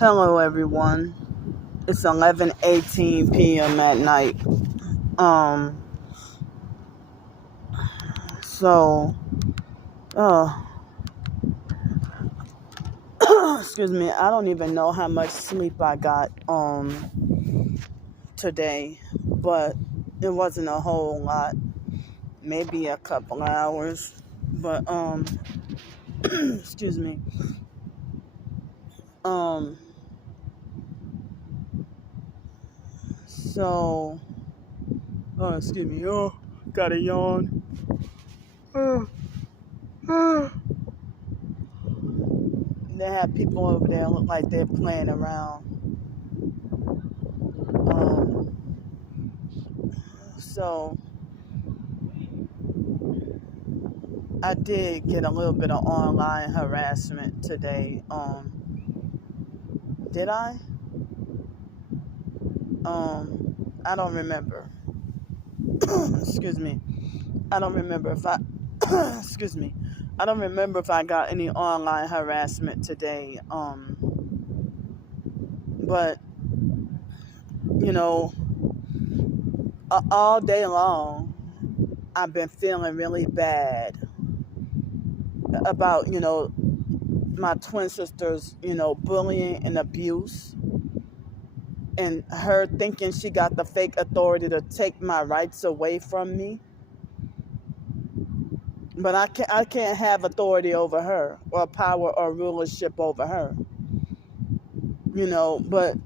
Hello, everyone. It's 11:18 p.m. at night. Um. So, uh, excuse me. I don't even know how much sleep I got today, but it wasn't a whole lot. Maybe a couple hours. But excuse me. Um. So. Oh, excuse me. Oh, got a yawn. Uh, uh. They have people over there look like they're playing around. Um, so I did get a little bit of online harassment today. Did I? I don't remember. Excuse me. I don't remember if I. Excuse me. I don't remember if I got any online harassment today. But you know, all day long, I've been feeling really bad about my twin sister's bullying and abuse, and her thinking she got the fake authority to take my rights away from me. But I can't have authority over her or power or rulership over her. But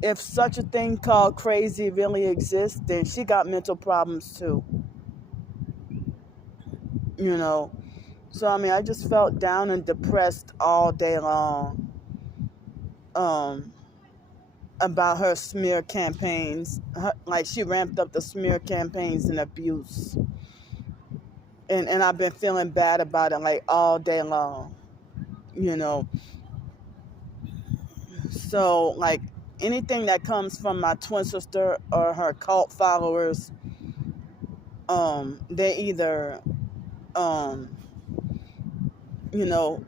if such a thing called crazy really exists, then she got mental problems too. You know. So I mean, I just felt down and depressed all day long. About her smear campaigns. Like she ramped up the smear campaigns and abuse. And I've been feeling bad about it like all day long, you know. So like anything that comes from my twin sister or her cult followers, they either you know,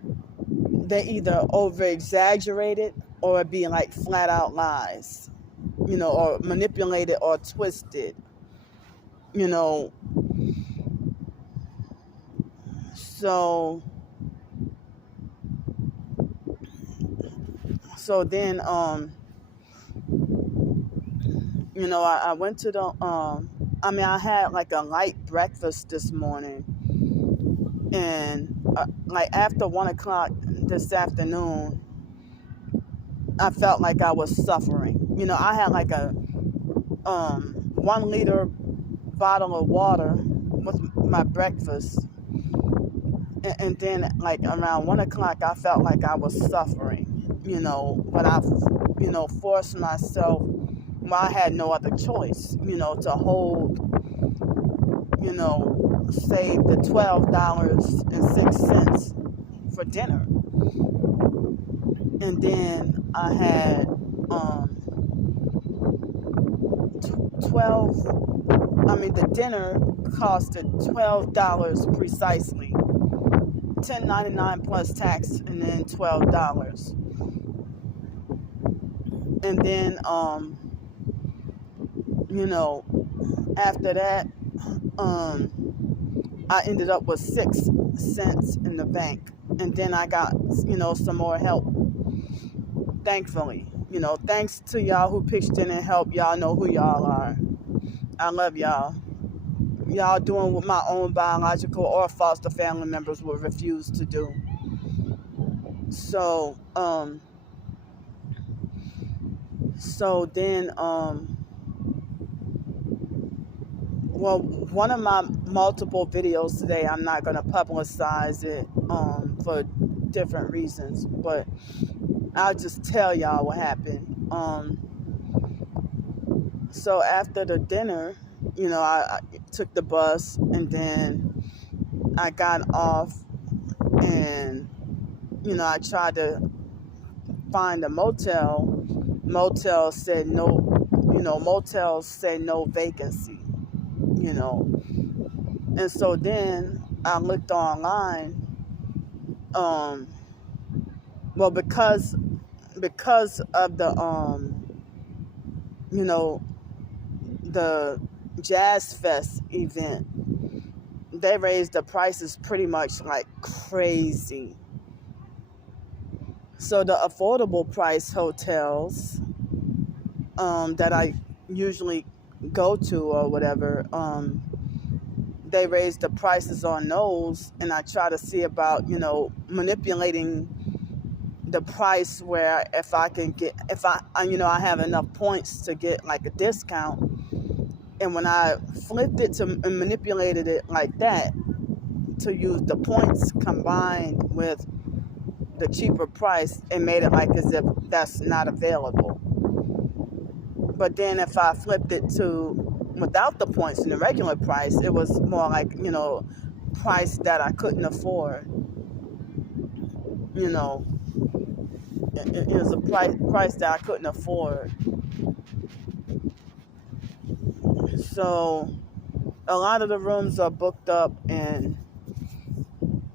they either over exaggerate it or be like flat out lies, or manipulated or twisted, you know. So then I went to the I had like a light breakfast this morning, and like after 1 o'clock this afternoon I felt like I was suffering. I had like a 1 liter bottle of water with my breakfast, and then like around 1 o'clock I felt like I was suffering, but I forced myself. Well, I had no other choice, to hold, save the $12.06 for dinner. And then I had the dinner costed $12 precisely, $10.99 plus tax, and then $12. And then after that, I ended up with 6 cents in the bank. And then I got, some more help. Thankfully, thanks to y'all who pitched in and helped. Y'all know who y'all are. I love y'all. Y'all doing what my own biological or foster family members will refuse to do. So, then, well, one of my multiple videos today, I'm not going to publicize it for different reasons, but I'll just tell y'all what happened. So after the dinner, I took the bus, and then I got off, and I tried to find a motel. Motels said no, motels say no vacancy, and so then I looked online, well, because of the you know, the Jazz Fest event, they raised the prices pretty much like crazy. So the affordable price hotels that I usually go to or whatever, they raised the prices on those, and I try to see about, manipulating the price where if I can get, if I have enough points to get like a discount. And when I flipped it to and manipulated it like that, to use the points combined with the cheaper price, it made it like as if that's not available. But then if I flipped it to without the points and the regular price, it was more like, price that I couldn't afford. It was a price that I couldn't afford. So a lot of the rooms are booked up, and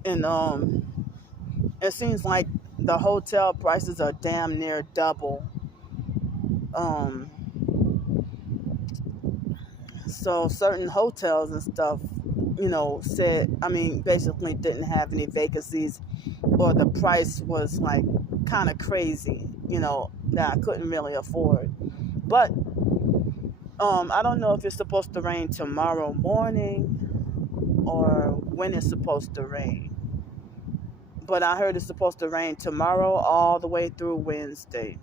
it seems like the hotel prices are damn near double. So certain hotels and stuff, basically didn't have any vacancies, or the price was like kind of crazy, that I couldn't really afford. But I don't know if it's supposed to rain tomorrow morning or when it's supposed to rain. But I heard it's supposed to rain tomorrow all the way through Wednesday.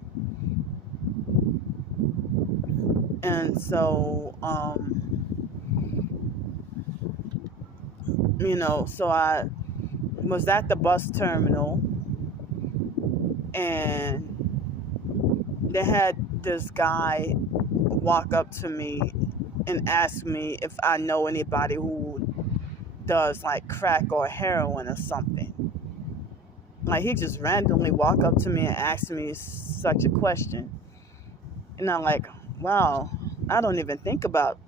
And so, so I was at the bus terminal, and they had this guy walk up to me and ask me if I know anybody who does like crack or heroin or something. Like, he just randomly walked up to me and asked me such a question. And I'm like, wow, I don't even think about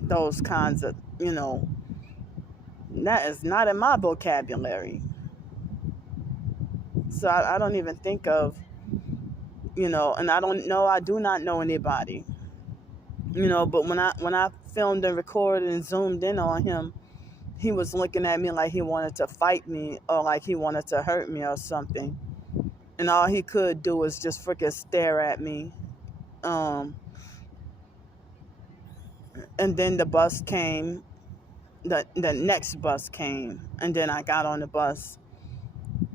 those kinds of, that is not in my vocabulary. So I don't even think of, and I do not know anybody. But when I filmed and recorded and zoomed in on him, he was looking at me like he wanted to fight me or like he wanted to hurt me or something. And all he could do was just freaking stare at me. And then the bus came, the next bus came, and then I got on the bus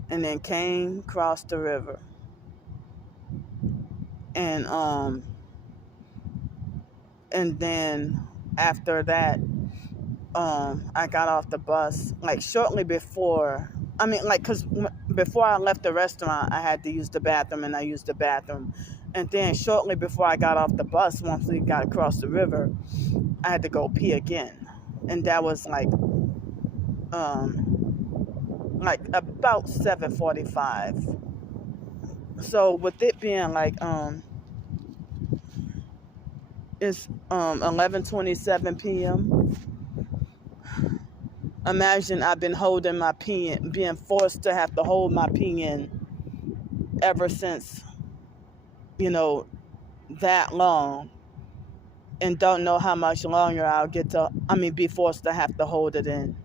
and then came across the river. And then after that, I got off the bus, like shortly before, because before I left the restaurant, I had to use the bathroom, and I used the bathroom. And then shortly before I got off the bus, once we got across the river, I had to go pee again. And that was like about 7:45. So with it being like, it's 11:27 p.m. Imagine I've been holding my pee in, being forced to have to hold my pee in ever since, that long, and don't know how much longer I'll be forced to have to hold it in.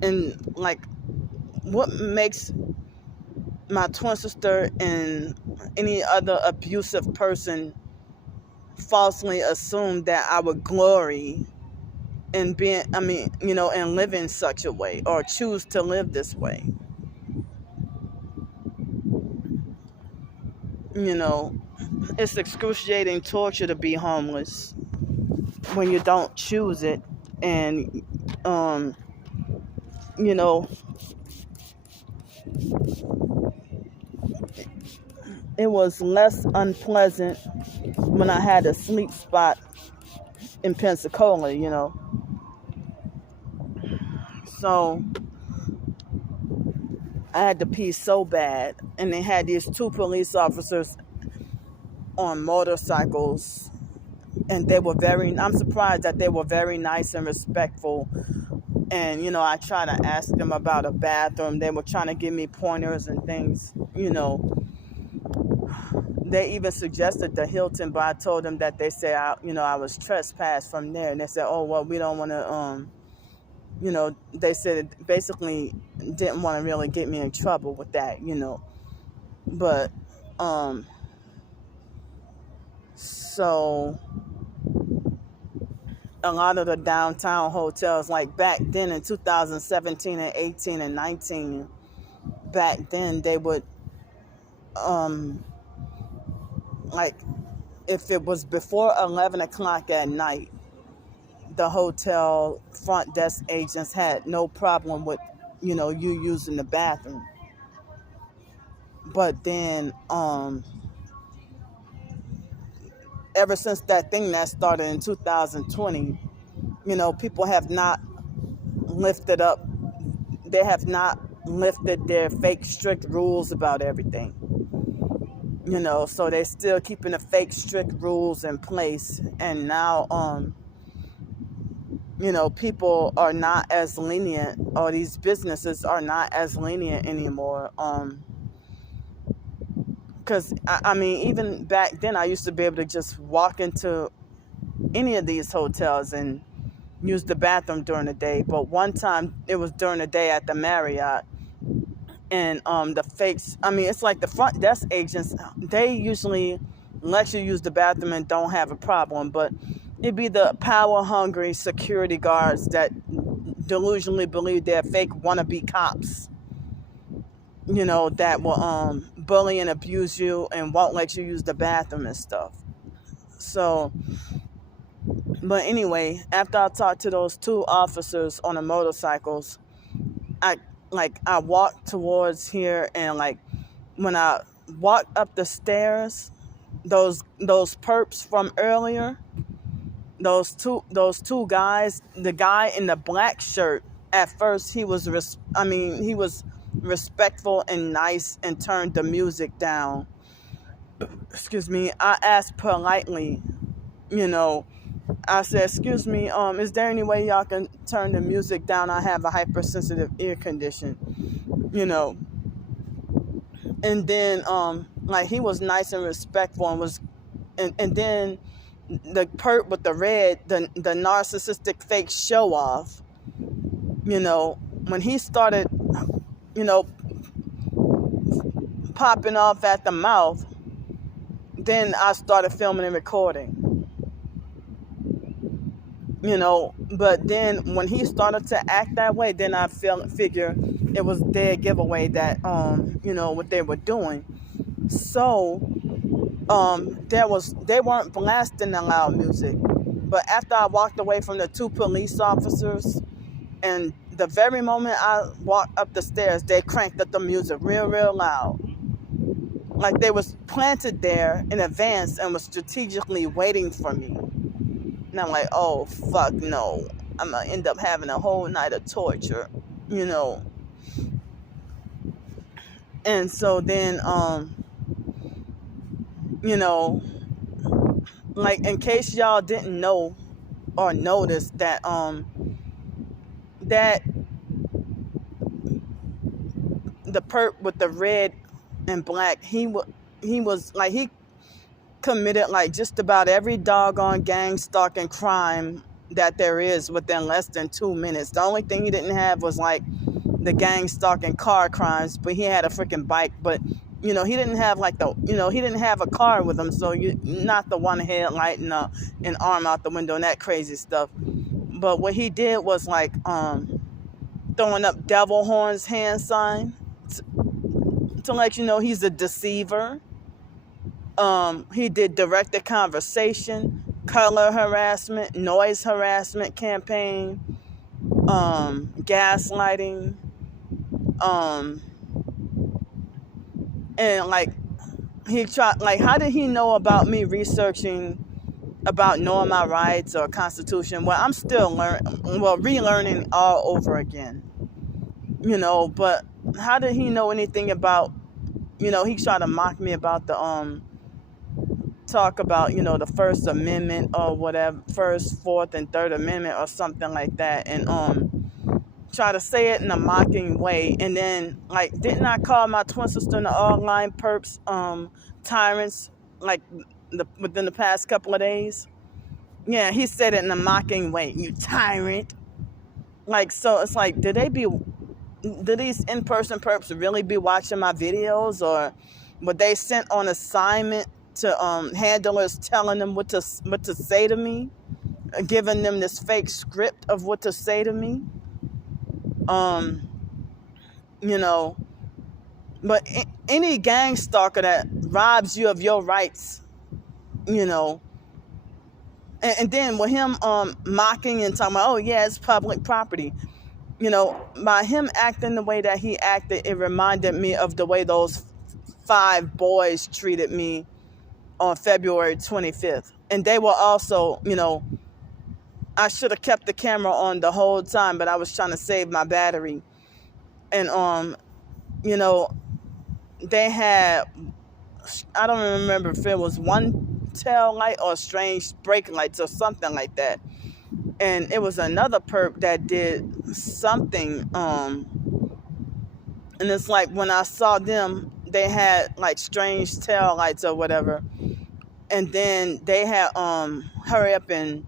And like, what makes my twin sister and any other abusive person falsely assume that I would glory in being, and live in such a way, or choose to live this way. It's excruciating torture to be homeless when you don't choose it. And, it was less unpleasant when I had a sleep spot in Pensacola, So I had to pee so bad, and they had these two police officers on motorcycles, and I'm surprised that they were very nice and respectful And, I tried to ask them about a bathroom. They were trying to give me pointers and things. They even suggested the Hilton, but I told them that they said, I was trespassed from there. And they said, oh, well, we don't want to, they said it basically didn't want to really get me in trouble with that, But, so a lot of the downtown hotels, like back then in 2017 and 18 and 19, back then they would, like, if it was before 11 o'clock at night, the hotel front desk agents had no problem with, you using the bathroom. But then, ever since that thing that started in 2020, people have not lifted up, they have not lifted their fake strict rules about everything. So they're still keeping the fake strict rules in place. And now, people are not as lenient, or these businesses are not as lenient anymore. Because, I mean, even back then, I used to be able to just walk into any of these hotels and use the bathroom during the day. But one time, it was during the day at the Marriott. And the fakes, I mean, it's like the front desk agents, they usually let you use the bathroom and don't have a problem. But it'd be the power-hungry security guards that delusionally believe they're fake wannabe cops, that will bully and abuse you and won't let you use the bathroom and stuff. So, but anyway, after I talked to those two officers on the motorcycles, I walked towards here, and like when I walked up the stairs, those perps from earlier, those two guys, the guy in the black shirt, at first he was respectful and nice and turned the music down. Excuse me. I asked politely, I said, excuse me, is there any way y'all can turn the music down? I have a hypersensitive ear condition, And then, he was nice and respectful and was, and then the perp with the red, the narcissistic fake show off, when he started, popping off at the mouth, then I started filming and recording. But then when he started to act that way, then I figure it was their giveaway that, what they were doing. So, they weren't blasting the loud music. But after I walked away from the two police officers, and the very moment I walked up the stairs, they cranked up the music real, real loud. Like they was planted there in advance and was strategically waiting for me. And I'm like, oh, fuck no. I'm going to end up having a whole night of torture, And so then, in case y'all didn't know or notice that, that the perp with the red and black, he committed just about every doggone gang stalking crime that there is within less than 2 minutes. The only thing he didn't have was the gang stalking car crimes, but he had a freaking bike. But he didn't have he didn't have a car with him, so not the one headlight and an arm out the window and that crazy stuff. But what he did was throwing up devil horns hand sign to let you know he's a deceiver. He did directed conversation, color harassment, noise harassment campaign, gaslighting, and he tried. How did he know about me researching about knowing my rights or Constitution? Well, I'm still relearning all over again. But how did he know anything about? He tried to mock me about the talk about, the First Amendment or whatever, First, Fourth, and Third Amendment or something like that. And try to say it in a mocking way. And then, like, didn't I call my twin sister and the online perps tyrants, like, within the past couple of days? Yeah, he said it in a mocking way. You tyrant. Like, so it's like, do these in-person perps really be watching my videos, or were they sent on assignment to handlers telling them what to say to me, giving them this fake script of what to say to me? You know, but any gang stalker that robs you of your rights, you know, and then with him mocking and talking about, oh yeah, it's public property. You know, by him acting the way that he acted, it reminded me of the way those 5 boys treated me on February 25th. And they were also, you know, I should have kept the camera on the whole time, but I was trying to save my battery. And, you know, they had, I don't remember if it was one tail light or strange brake lights or something like that. And it was another perp that did something, and it's like when I saw them, they had like strange tail lights or whatever, and then they had hurry up and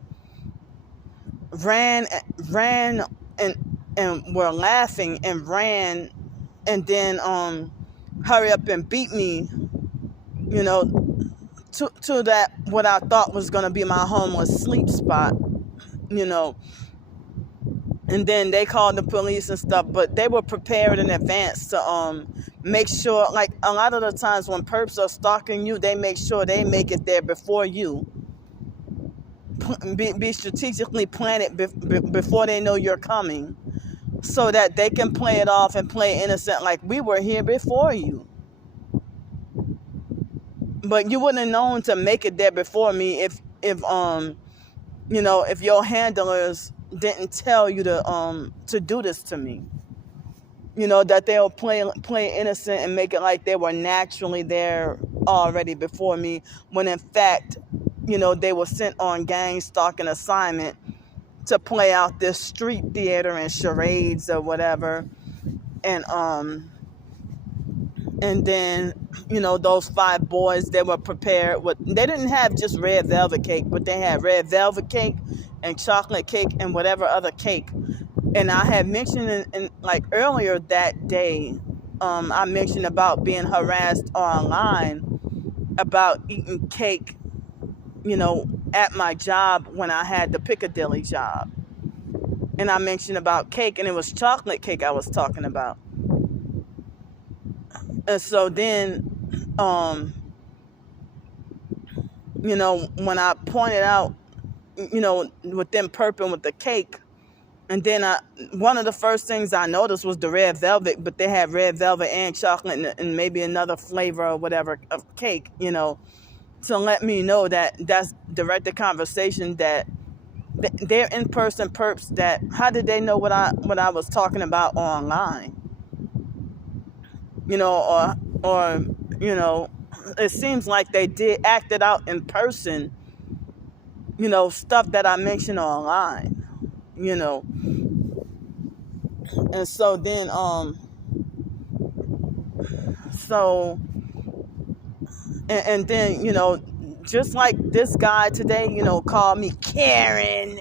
ran and were laughing and ran, and then hurry up and beat me, you know, to that what I thought was gonna be my homeless sleep spot. You know, and then they called the police and stuff, but they were prepared in advance to make sure, like a lot of the times when perps are stalking you, they make sure they make it there before you. Be strategically planted before they know you're coming, so that they can play it off and play innocent, like we were here before you. But you wouldn't have known to make it there before me if you know, if your handlers didn't tell you to do this to me. You know, that they'll play innocent and make it like they were naturally there already before me, when in fact, you know, they were sent on gang stalking assignment to play out this street theater and charades or whatever. And then, you know, those 5 boys, they were prepared with, they didn't have just red velvet cake, but they had red velvet cake and chocolate cake and whatever other cake. And I had mentioned in like earlier that day, I mentioned about being harassed online about eating cake, you know, at my job when I had the Piccadilly job. And I mentioned about cake, and it was chocolate cake I was talking about. And so then, you know, when I pointed out, you know, with them perping with the cake, and then one of the first things I noticed was the red velvet, but they had red velvet and chocolate and maybe another flavor or whatever of cake, you know, to let me know that that's directed conversation, that they're in-person perps. That how did they know what I was talking about online? You know, or you know, it seems like they did act it out in person, you know, stuff that I mentioned online, you know. And so then and then, you know, just like this guy today, you know, called me Karen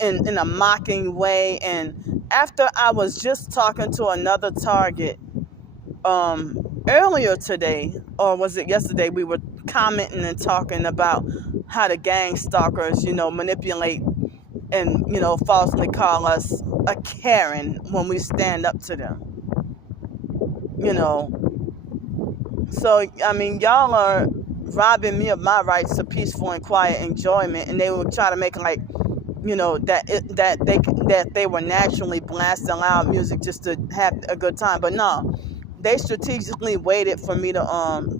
in a mocking way. And after I was just talking to another target earlier today, or was it yesterday, we were commenting and talking about how the gang stalkers, you know, manipulate and, you know, falsely call us a Karen when we stand up to them, you know. So, I mean, y'all are robbing me of my rights to peaceful and quiet enjoyment, and they will try to make it like, you know, that they were naturally blasting loud music just to have a good time. But no, they strategically waited for me to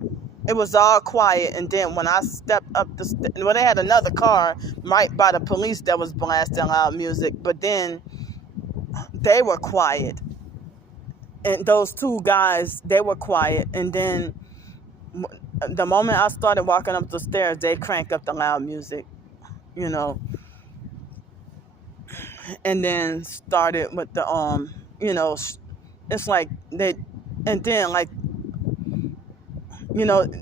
it was all quiet, and then when I stepped up well, they had another car right by the police that was blasting loud music, but then they were quiet, and those 2 guys, they were quiet. And then the moment I started walking up the stairs, they cranked up the loud music, you know. and then started with the it's like they, and then like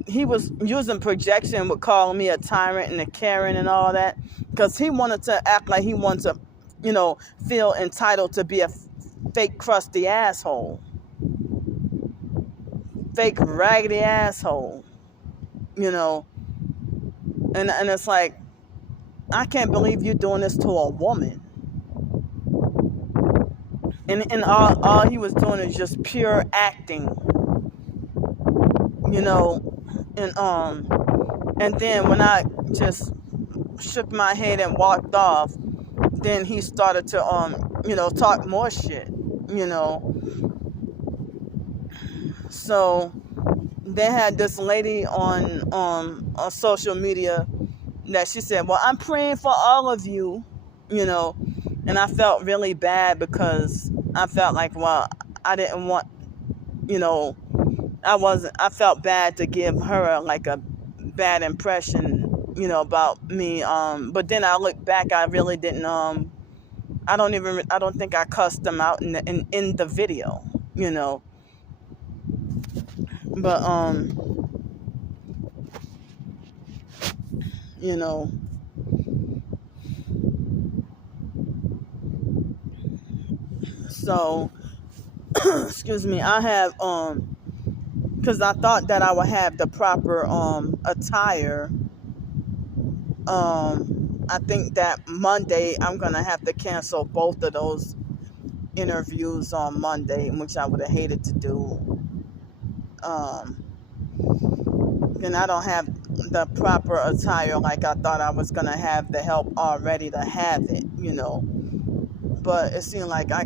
he was using projection, would call me a tyrant and a Karen and all that, because he wanted to act like he wanted to feel entitled to be a fake crusty asshole, fake raggedy asshole, and it's like, I can't believe you're doing this to a woman. And all he was doing is just pure acting, and then when I just shook my head and walked off, then he started to talk more shit, So they had this lady on social media that she said, well, I'm praying for all of you, and I felt really bad, because I felt like, well, I didn't want, I felt bad to give her like a bad impression, about me. But then I looked back, I really didn't, I don't think I cussed them out in the video, but, so, excuse me, I have, because I thought that I would have the proper attire. I think that Monday I'm gonna have to cancel both of those interviews on Monday, which I would have hated to do. And I don't have the proper attire like I thought I was gonna have the help already to have it, But it seemed like I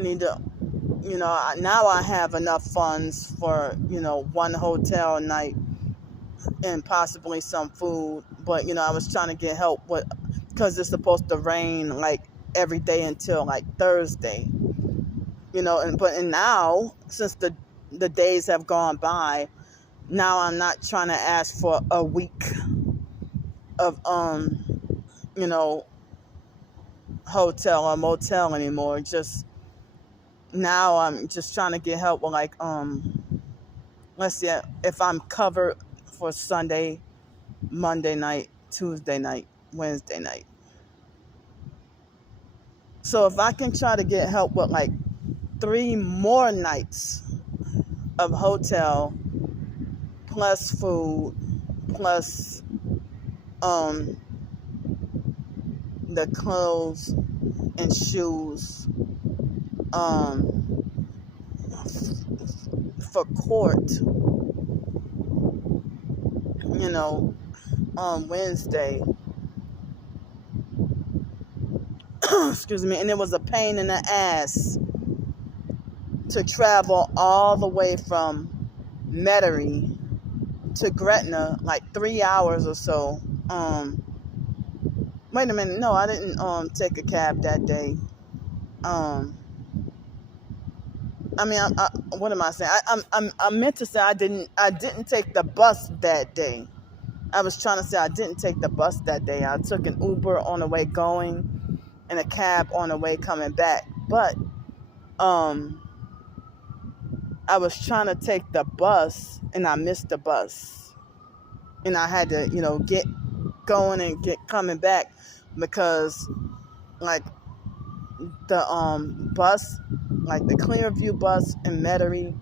need to, now I have enough funds for, one hotel night and possibly some food. But, I was trying to get help because it's supposed to rain like every day until like Thursday, and now, since the days have gone by, now I'm not trying to ask for a week of, hotel or motel anymore. Just now I'm just trying to get help with like, let's see if I'm covered for Sunday, Monday night, Tuesday night, Wednesday night. So if I can try to get help with like 3 more nights of hotel plus food plus the clothes and shoes for court, on Wednesday. Excuse me. And it was a pain in the ass to travel all the way from Metairie to Gretna, like 3 hours or so. Wait a minute. No, I didn't take a cab that day. What am I saying? I meant to say I didn't take the bus that day. I was trying to say I didn't take the bus that day. I took an Uber on the way going and a cab on the way coming back. But I was trying to take the bus and I missed the bus. And I had to, get going and get coming back because like the bus, like the Clearview bus in Metairie,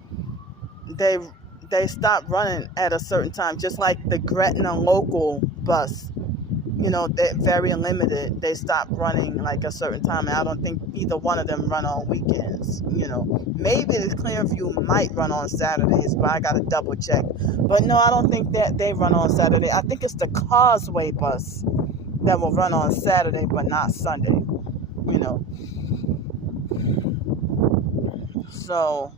they stopped running at a certain time, just like the Gretna local bus. They're very limited. They stopped running like a certain time, and I don't think either one of them run on weekends. Maybe the Clearview might run on Saturdays, but I gotta double check. But no, I don't think that they run on Saturday. I think it's the Causeway bus that will run on Saturday, but not Sunday. So,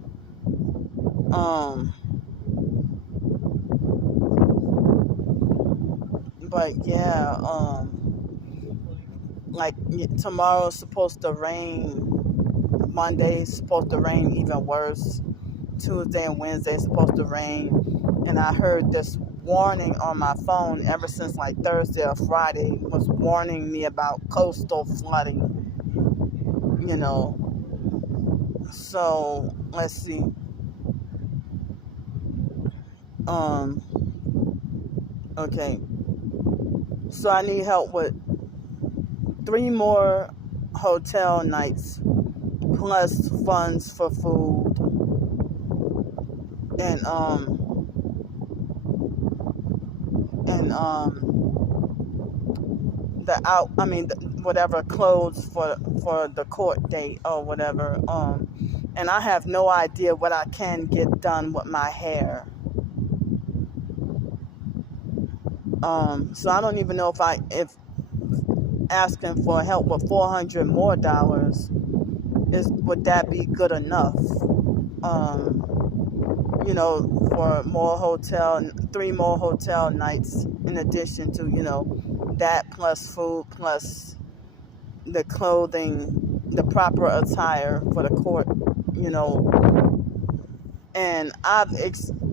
but yeah, like tomorrow's supposed to rain. Monday's supposed to rain even worse. Tuesday and Wednesday supposed to rain. And I heard this warning on my phone ever since like Thursday or Friday, was warning me about coastal flooding, you know. So let's see. Okay. So I need help with 3 more hotel nights plus funds for food and whatever clothes for the court date or whatever. And I have no idea what I can get done with my hair. So I don't even know if asking for help with $400 more would that be good enough? For 3 more hotel nights in addition to, that plus food plus the clothing, the proper attire for the court, and I've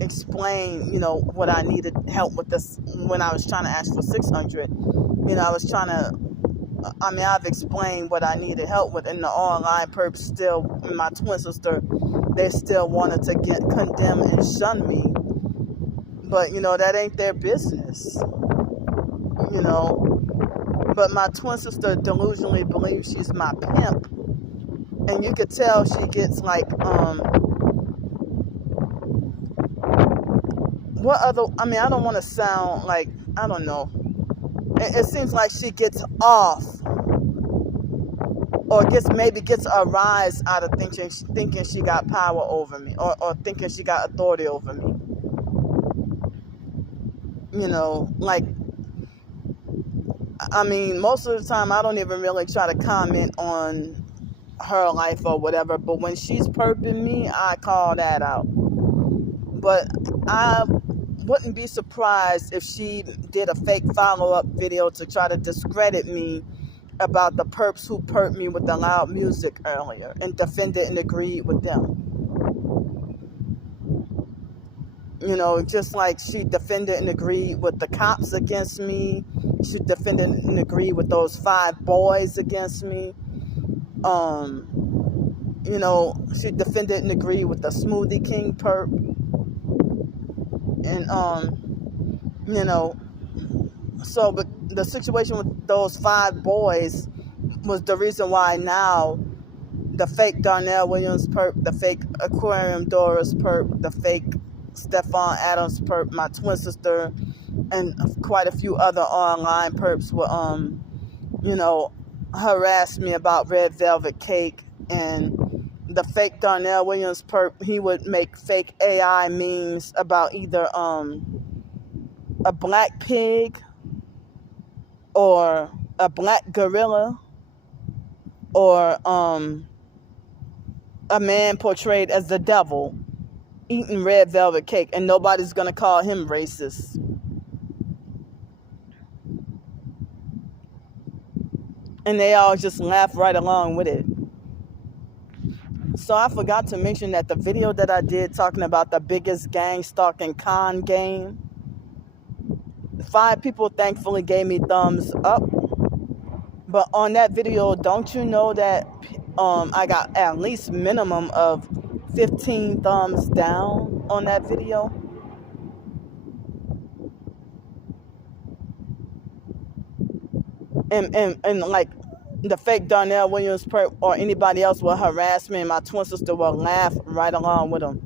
explained, what I needed help with this when I was trying to ask for 600. I've explained what I needed help with, and the online perps still, my twin sister, they still wanted to condemn and shun me. But, that ain't their business, But my twin sister delusionally believes she's my pimp. And you could tell she gets like, I don't want to sound like, I don't know. It seems like she gets off or gets a rise out of thinking she got power over me or thinking she got authority over me. Most of the time I don't even really try to comment on her life or whatever, but when she's perping me, I call that out. But I wouldn't be surprised if she did a fake follow-up video to try to discredit me about the perps who perped me with the loud music earlier and defended and agreed with them. Just like she defended and agreed with the cops against me. She defended and agreed with those 5 boys against me. She defended and agreed with the Smoothie King perp. And, but the situation with those 5 boys was the reason why now the fake Darnell Williams perp, the fake Aquarium Doris perp, the fake Stephon Adams perp, my twin sister, and quite a few other online perps were, harassed me about red velvet cake. And the fake Darnell Williams perp, he would make fake AI memes about either a black pig or a black gorilla or a man portrayed as the devil eating red velvet cake, and nobody's gonna call him racist. And they all just laugh right along with it. So I forgot to mention that the video that I did talking about the biggest gang stalking con game, 5 people thankfully gave me thumbs up. But on that video, don't you know that I got at least minimum of 15 thumbs down on that video? And like the fake Darnell Williams perp or anybody else will harass me, and my twin sister will laugh right along with them,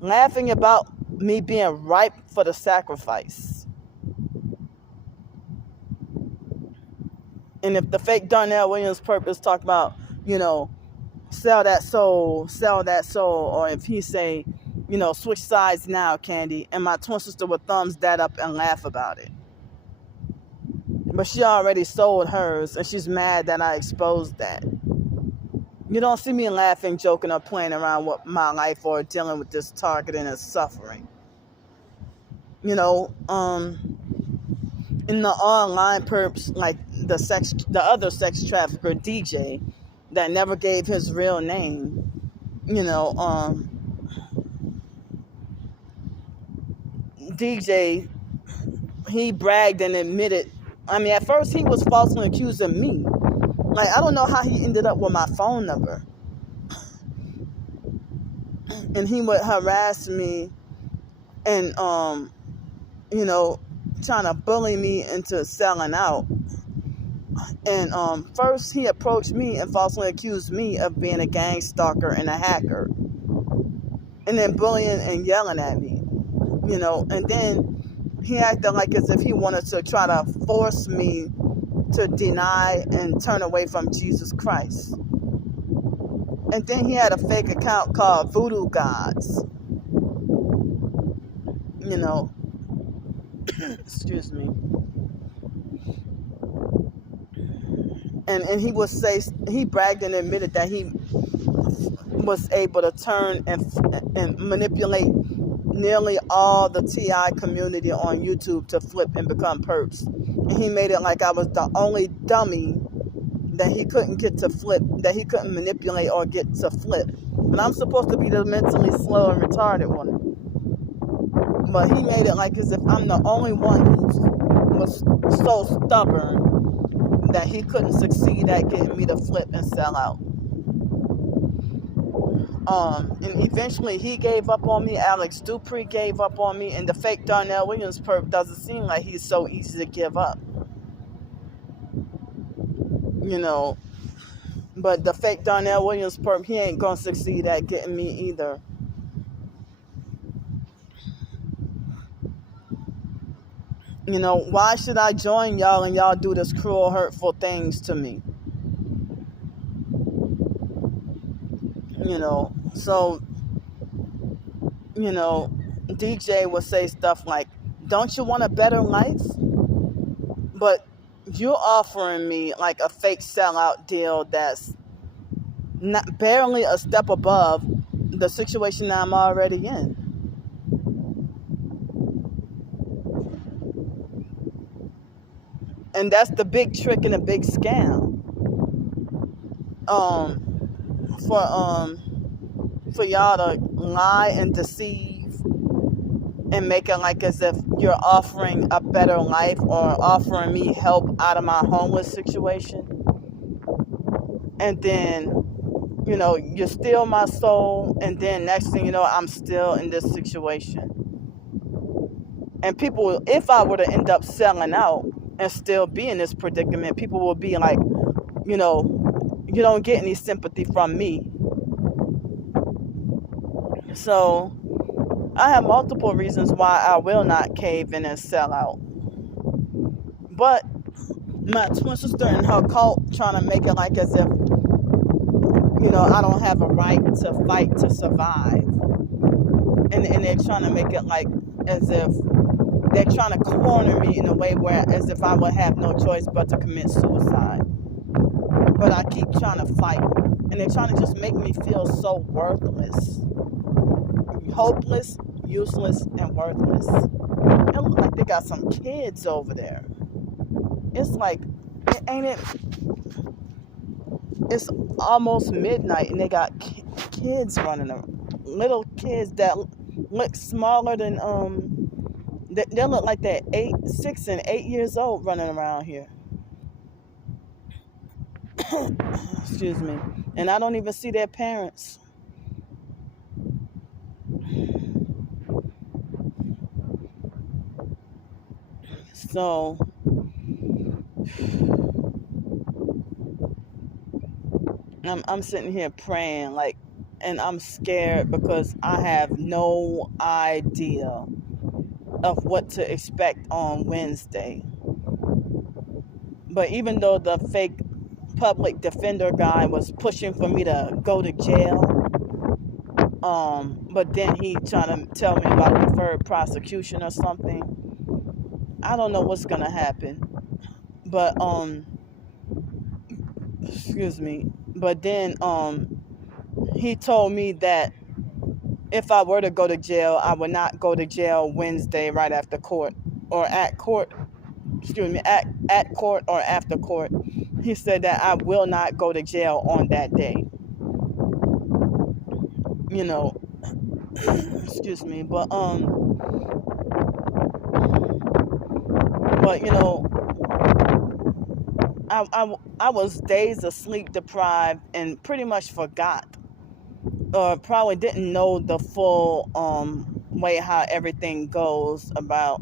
laughing about me being ripe for the sacrifice. And if the fake Darnell Williams perp is talking about, sell that soul, or if he say, switch sides now, Candy, and my twin sister would thumbs that up and laugh about it. But she already sold hers, and she's mad that I exposed that. You don't see me laughing, joking, or playing around with my life or dealing with this targeting and suffering. In the online perps, like the other sex trafficker DJ that never gave his real DJ, he bragged and admitted. I mean, at first he was falsely accusing me. Like, I don't know how he ended up with my phone number. And he would harass me and, trying to bully me into selling out. And first he approached me and falsely accused me of being a gang stalker and a hacker. And then bullying and yelling at me. And then he acted like as if he wanted to try to force me to deny and turn away from Jesus Christ. And then he had a fake account called Voodoo Gods. Excuse me. And he would say, he bragged and admitted that he was able to turn and manipulate nearly all the TI community on YouTube to flip and become perps. And he made it like I was the only dummy that he couldn't get to flip, that he couldn't manipulate or get to flip. And I'm supposed to be the mentally slow and retarded one. But he made it like as if I'm the only one who was so stubborn that he couldn't succeed at getting me to flip and sell out. And eventually he gave up on me. Alex Dupree gave up on me. And the fake Darnell Williams perp doesn't seem like he's so easy to give up. But the fake Darnell Williams perp, he ain't gonna succeed at getting me either. Why should I join y'all and y'all do this cruel, hurtful things to me? So, DJ would say stuff like, don't you want a better life? But you're offering me like a fake sellout deal that's not barely a step above the situation I'm already in. And that's the big trick and a big scam. For y'all to lie and deceive and make it like as if you're offering a better life or offering me help out of my homeless situation. And then, you steal my soul, and then next thing you know, I'm still in this situation. And people, if I were to end up selling out and still be in this predicament, people will be like, you don't get any sympathy from me. So I have multiple reasons why I will not cave in and sell out. But my twin sister and her cult trying to make it like as if, I don't have a right to fight to survive. And they're trying to make it like as if they're trying to corner me in a way where as if I would have no choice but to commit suicide. But I keep trying to fight. And they're trying to just make me feel so worthless. Hopeless, useless, and worthless. It looks like they got some kids over there. It's like, ain't it? It's almost midnight and they got kids running around. Little kids that look smaller than, they look like they're 6 and 8 years old running around here. Excuse me. And I don't even see their parents. So, I'm sitting here praying, like, and I'm scared because I have no idea of what to expect on Wednesday. But even though the fake public defender guy was pushing for me to go to jail, but then he trying to tell me about deferred prosecution or something. I don't know what's gonna happen. But excuse me. But then he told me that if I were to go to jail, I would not go to jail Wednesday right after court or at court. Excuse me, at court or after court. He said that I will not go to jail on that day. Excuse me, but But, I was days of sleep deprived and pretty much forgot, or probably didn't know the full way how everything goes about.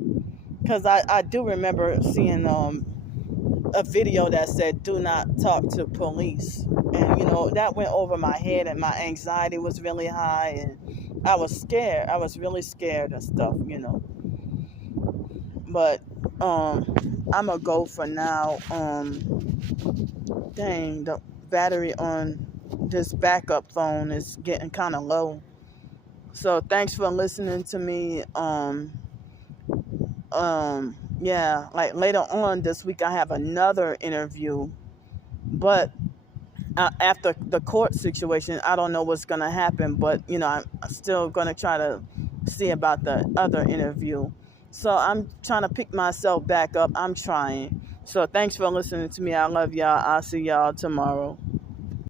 Because I do remember seeing a video that said, do not talk to police. And, that went over my head, and my anxiety was really high, and I was scared. I was really scared and stuff. But I'm going to go for now. Dang, the battery on this backup phone is getting kind of low. So thanks for listening to me. Yeah, like later on this week I have another interview, but after the court situation, I don't know what's gonna happen, but I'm still gonna try to see about the other interview. So I'm trying to pick myself back up. I'm trying. So thanks for listening to me. I love y'all. I'll see y'all tomorrow.